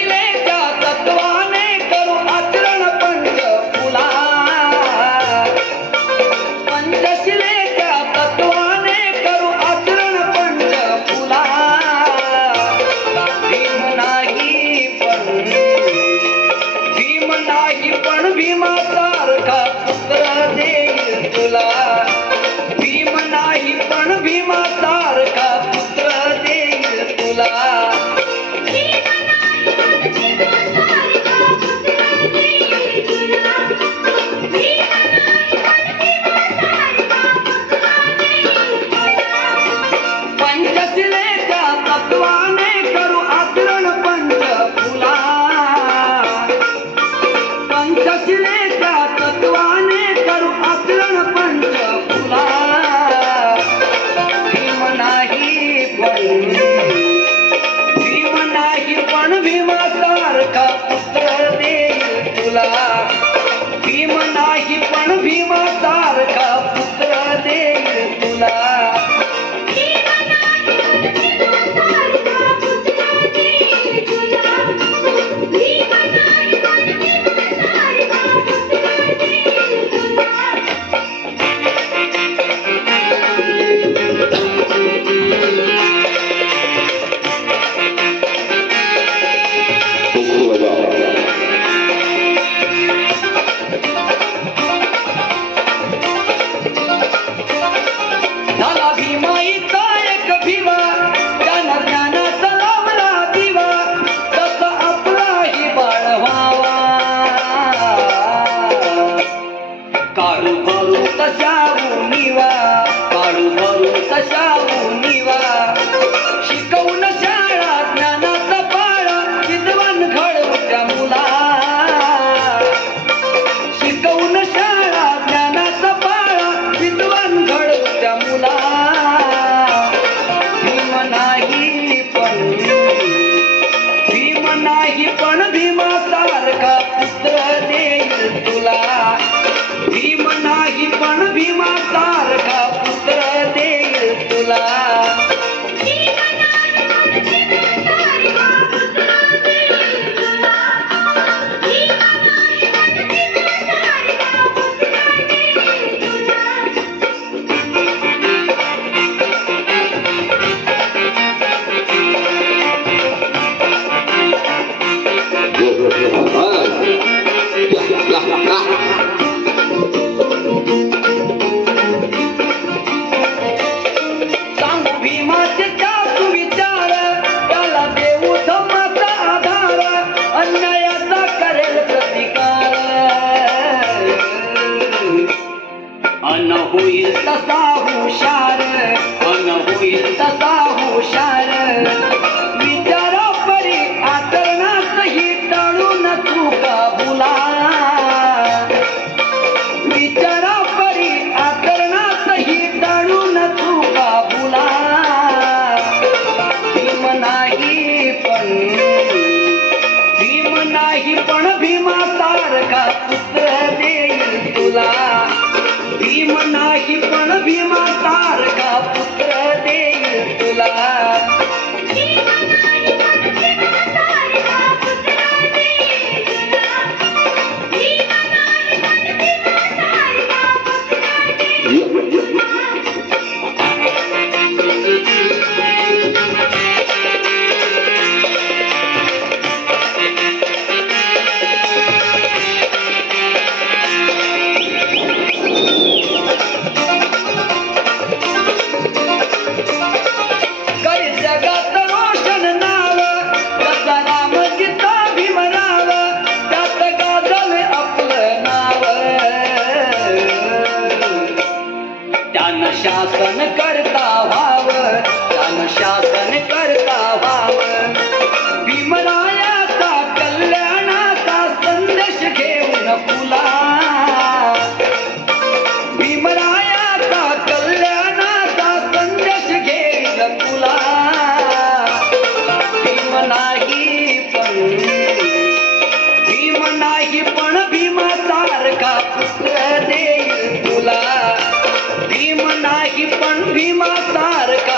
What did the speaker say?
पंचशिलेच्या तत्वाने करू आचरण पंचफुला पंचशिलेच्या तत्वाने करू आचरण पंचफुला भीम नाही पण भीमासारखा पुत्र देईल तुला भीम नाही पण भीमासारखा पुत्र देईल तुला पंचशिलेच्या तत्वाने करू आचरण पंचफुला पंचशिलेच्या तत्वाने करू आचरण पंचफुला भीम नाही पण भीमासारखा पुत्र देईल तुला भीम नाही पण भीमासारखा पुत्र देईल तुला झाला भीमाईचा एक भीमा ज्यानं ज्ञानाचा लावला दिवा तसा आपलाही बाळ व्हावा काळू भरू तशा उनिवा काळू भरू तशा उनिवा शिकवून शाळा ज्ञानाचा पाळा विद्वान घडवू त्या मुला शिकवून शाळा ज्ञानाचा पाळा विद्वान घडवू त्या मुला भीम नाही पण भीमासारखा पुत्र देईल तुला भीम नाही पण भीमासारखा पुत्र देईल तुला सांगू भीमाचे चार विचार त्याला देऊ धम्माचा आधार अन्यायाचा करेल प्रतिकार अन होईल तसा हुशार अन होईल तसा हुशार विचारा परी आचरणातही टाळून चुका भुला विचारा परी आचरणातही टाळून चुका भुला भीम नाही पण भीमासारखा पुत्र देईल तुला भीम नाही पण भीमासारखा पुत्र देईल तुला शासन करता व्हावं त्यानं शासन करता व्हावं भीमरायाचा कल्याणाचा संदेश घेऊन फुला भीमरायाचा कल्याणाचा संदेश घेऊन फुला भीम नाही पण भीमासारखा पुत्र देईल तुला भीम नाही पण भीमासारखा